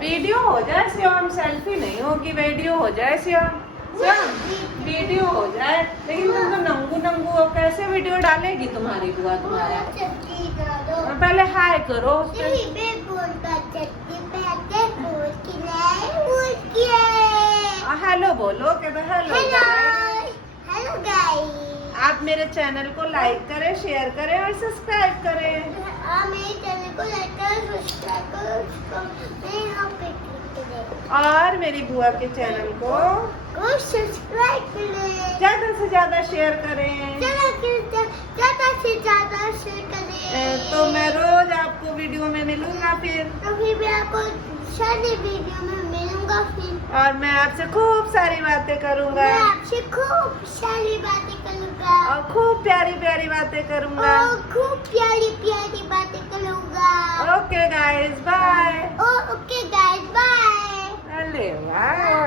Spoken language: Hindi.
वीडियो हो जाए शिवम, सेल्फी नहीं होगी, वीडियो हो जाए शिवम। शिवम वीडियो हो जाए, लेकिन तुम तो नंगू नंगू हो, कैसे वीडियो डालेगी तुम्हारी बुआ तुम्हारा? पहले हाय करो। हेलो बोलो कि हेलो। हेलो गाइस, आप मेरे चैनल को लाइक करें, शेयर करें और सब्सक्राइब करें। आप मेरे चैनल को लाइक करो, सब्सक्राइब करो, मैं यहाँ पे क्लिक करें और मेरी बुआ के चैनल को सब्सक्राइब करें, ज्यादा से ज्यादा शेयर करें। ज्यादा से ज्यादा शेयर करें। तो मैं रोज आपको वीडियो में मिलूंगा फिर। तो फिर मैं आपको सारी वीडियो में मिलूंगा फिर। और मैं आपसे खूब सारी बातें करूंगा। मैं आपसे खूब सारी बातें करूंगा और खूब प्यारी प्यारी बातें करूंगा। और खूब प्यारी प्यारी बातें करूंगा। Okay guys, bye. Okay guys, bye. अरे वाह।